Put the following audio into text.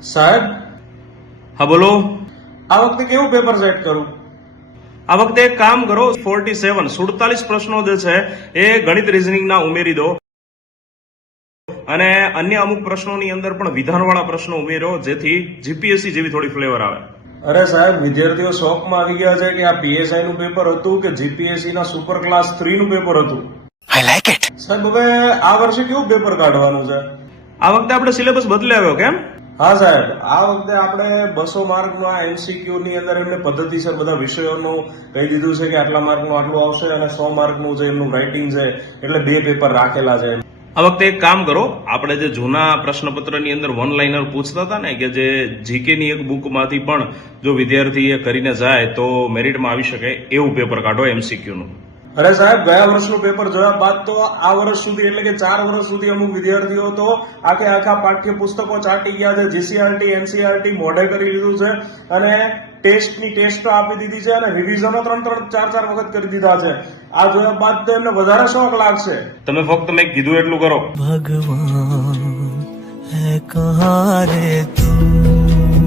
સાહેબ, હા બોલો. આ વખતે કેવું પેપર સેટ કરું? આ વખતે એક કામ કરો, 47 પ્રશ્નો જે છે એ ગણિત રીઝનિંગના ઉમેરી દો અને અન્ય અમુક પ્રશ્નોની અંદર પણ વિધાનવાળા પ્રશ્નો ઉમેરો, જેથી જીપીએસસી જેવી થોડી ફ્લેવર આવે. અરે સાહેબ, વિદ્યાર્થીઓ શોકમાં આવી ગયા છે કે આ પીએસઆઈ નું પેપર હતું કે જીપીએસસી ના સુપર ક્લાસ 3 નું પેપર હતું. સાહેબ, હવે આ વર્ષે કેવું પેપર કાઢવાનું છે? આ વખતે આપણે સિલેબસ બદલાવ્યો કેમ? હા સાહેબ, આ વખતે આપણે 200 માર્કના એમસીક્યુ ની અંદર એમને પદ્ધતિસર બધા વિષયોનું કહી દીધું છે કે આટલા માર્કનું આટલું આવશે અને 100 માર્કનું જે એમનું રાઇટિંગ છે એટલે 2 પેપર રાખેલા છે. આ વખતે એક કામ કરો, આપણે જે જૂના પ્રશ્નપત્રની અંદર વન લાઇનર પૂછતા હતા ને, કે જે જીકે ની એક બુકમાંથી પણ જો વિદ્યાર્થી એ કરીને જાય તો મેરિટમાં આવી શકે, એવું પેપર કાઢો એમસીક્યુ નું. અરે સાહેબ, ગયા વર્ષનું પેપર જોયા બાદ તો આ વર્ષ સુધી એટલે કે 4 વર્ષ સુધી અમુક વિદ્યાર્થીઓ તો આખા પાઠ્ય પુસ્તકો ચાટી ગયા છે, જીસીઆરટી એનસીઆરટી મોઢે કરી લીધું છે અને ટેસ્ટની ટેસ્ટ તો આપી દીધી છે અને રિવિઝનો 3-4 વખત કરી દીધા છે. આ જોયા બાદ તો એમને વધારે શોખ લાગશે. તમે ફક્ત મેં કીધું એટલું કરો. भगवान है कहाँ रे तू।